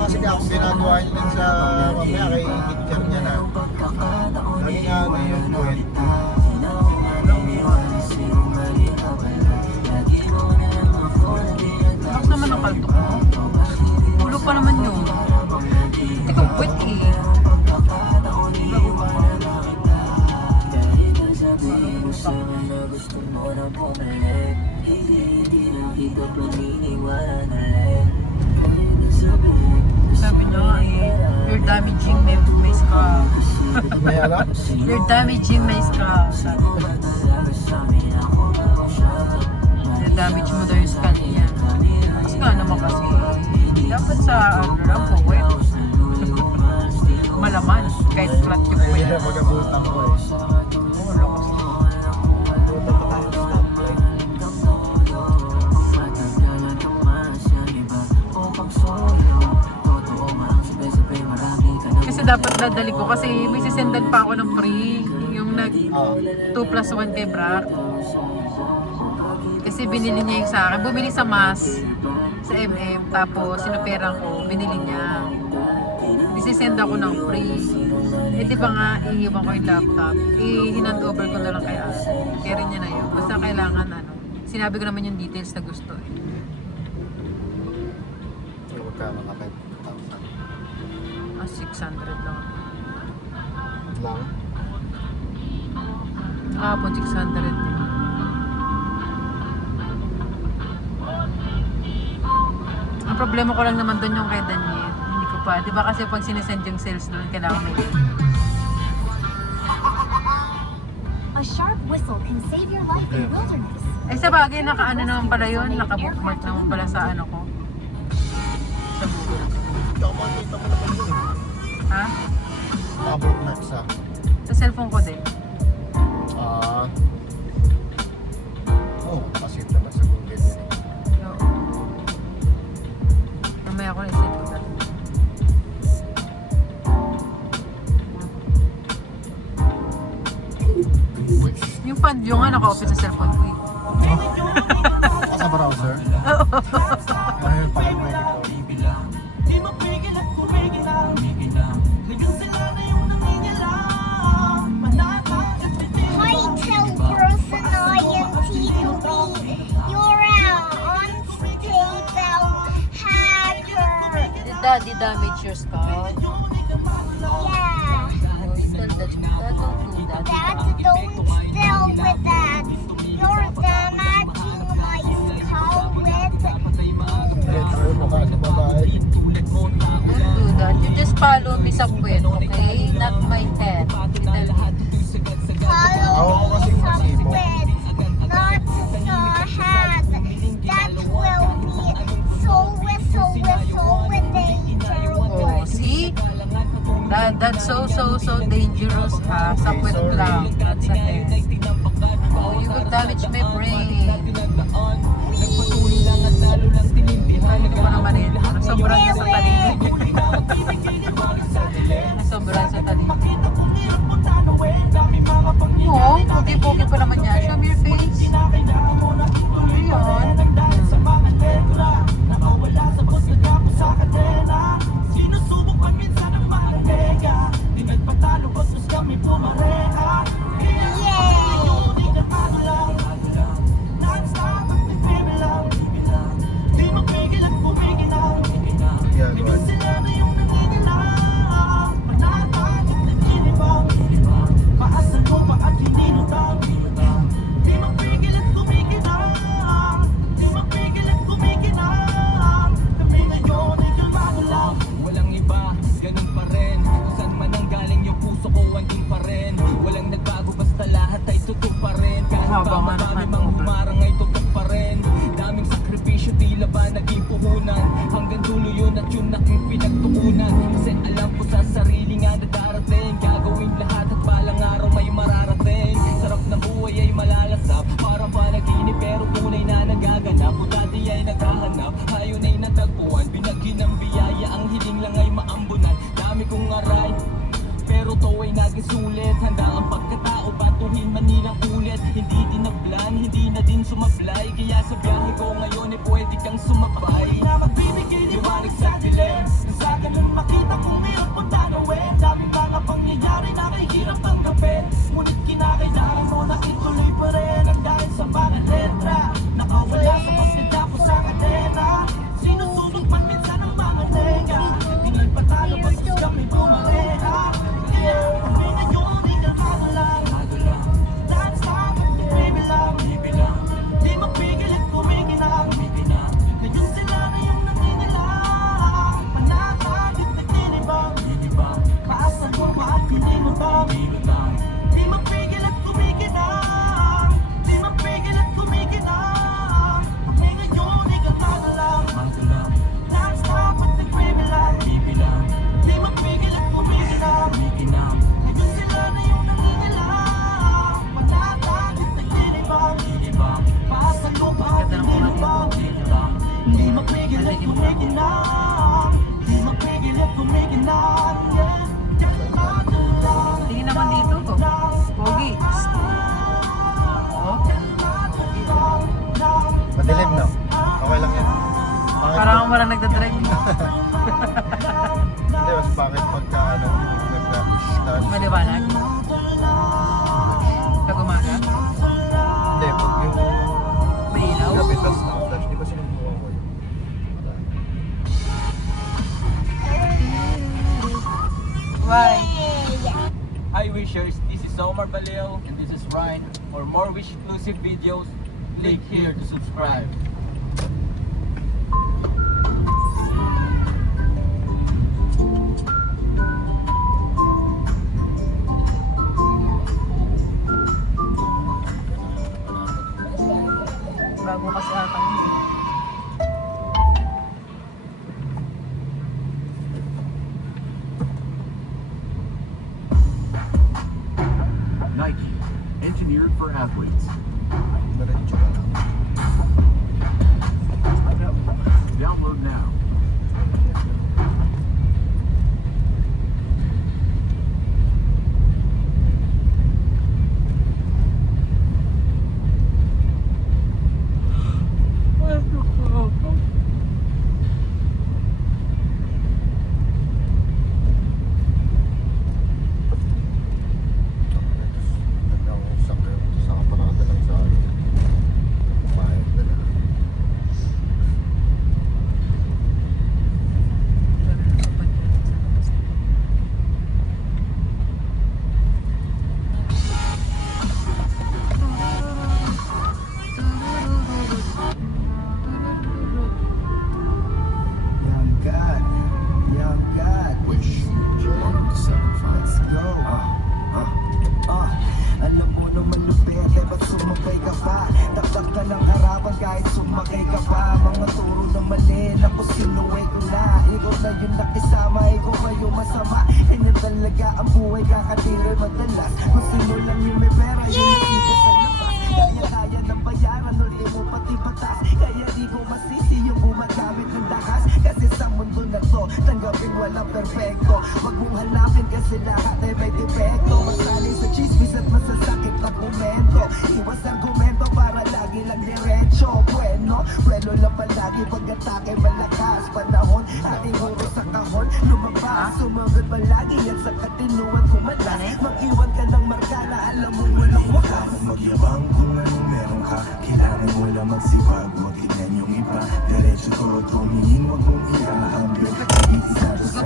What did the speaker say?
kasi akong ginagawa niya din sa mamaya kay teacher niya na. Lagi nga ano yung point. Lakas naman ang kalto ko. Ulo pa naman yun. Hindi ko puwet eh. Sabi niya nga eh, you're damaging my scalp. May ano? You're damaging my scalp. Sabi ko. Damage mo daw yung scalp niya. Mas nga naman kasi, dapat sa ano lang po, wet. Malaman, kahit flat yung Hindi wet. na magabutang ko eh. Wala kasi. Butang pa tayo sa stoplight. Kasi dapat dadali ko kasi may sisendan pa ako ng free. Yung nag 2+1 kay Brock. Kasi binili niya yung sa akin. Bumili sa MAS, sa MM, tapos sinuperan ko, binili niya. Isisend ako ng free. Eh di ba nga, iiwan ko yung laptop. I-hand over ko na lang kay Ate. Kaya niya na yun. Basta kailangan ano. Sinabi ko naman yung details na gusto eh. Huwag ka mga 5,000. 600 lang. Lang? Po 600 din. Ang problema ko lang naman doon yung kay Daniel. Hindi ko pa. Di ba kasi pag sinesend yung sales doon, kailangan may A sharp whistle can save your life in wilderness. Eh sa bagay, naka-ano naman pala yun. Naka-bookmark naman pala sa ano ko. Sa Google. Hindi ako makikita mo naman yun eh. Ha? Abot na sa. Sa cellphone ko din. Oo, nakasit naman sa Google yun eh. Oo. Mamaya ko na-send ko dati. Yung fund yung nga naka-open sa cellphone ko eh. Sa browser? Mahal pa rin may ito. Hi, tell person I am TV. You're out on stage out hacker. Did daddy damage your scalp? Yeah. Don't do that. Dad, don't deal with that. You're damaging my skull with Ito yung mukha sa babae. Don't do that. You just follow me sa puwet, okay? Not my head. follow Ako kasing me masibo. with not the head. That will be so dangerous. Oh, see? That's so dangerous ha. Sa puwet lang. Not sa head. Oh, you will damage my brain. Ano ko pa naman yun? Sobrang sa talino. Sobrang sa talino. Oo, puti-puti pa naman niya. Show me your face. Ano yun? Yeah, go ahead. Walang iba, ganun pa rin. Kung saan man ang galing yung puso ko, andun pa rin. Walang nagbago, basta lahat ay tutok pa rin. Kahit pa marami mang humarang ay tutok pa rin. Daming sakripisyo, tila ba naging puhunan. Hanggang dulo yun at yun aking pinagtuunan. Kasi alam ko sa sarili nga na darating. Gagawin lahat at balang araw may mararating. Sarap ng buhay ay malalasap, parang panaginip pero tunay na nagaganap. O dati ay naghahanap, hayon ay natagpuan. Binagin ng biyaya, ang hiling lang ay maambunan. Dami kong aray, pero to ay naging sulit. Handa ang pagkatao, batuhin man nilang ulit. Hindi din nagplan, hindi na din sumablay. Kaya sa biyahe ko ngayon ay pwede kang sumabay. Na magbibigay liwanag sa dilim. Sa lang nagdadrive. Hindi, mas bakit pagka ano, nagka-touch. Maliwanag. Pag umaga. Hindi, pag yung May ilaw. napitas na flash, di ba sinubukan ko yun? Why? Hi Wishers, this is Omar Baleo and this is Ryan. For more Wish exclusive videos, click here to subscribe. Bago kasi ata yun. Nike, engineered for athletes. Diretso ka lang. Download now. Nagkakausap kayo sa kaparada lang sa akin. Bayad na lang. Young God, young God. Wish 175. Let's go. Alam mo naman lupit, eh ba't sumabay ka pa? Taktak ka ng harapan kahit sumakay ka pa. Mga turo na mali, naku sinuway ko na. Ikaw na yung nakisama, ikaw na yung masama. Ganyan talaga ang buhay, kakatira madalas. Kung sino lang yung may pera, yung nakita sa labas. Kaya-kaya ng bayaran, uli mo pati batas. Kaya di ko masisi yung gumagamit ng dakas. Kasi sa mundo na to, tanggapin walang perfecto. Wag mong hanapin kasi lahat ay may depekto. Masaling sa chismis at masasakit na komento. Iwas argumento para lagi lang diretso. Bueno lang palagi pag-atake malakas. Panahon, ating huro sa kahon. Lumabas, sumagot palagi yan sa katinuan kumalas. Mag-iwan ka ng marka na alam mo walang wakas. Magyabang kung anong meron ka. Kailangan mo lang magsipag. Huwag tingnan yung iba. Diretso ko tumingin, huwag mong iaambyo. Higit isa sa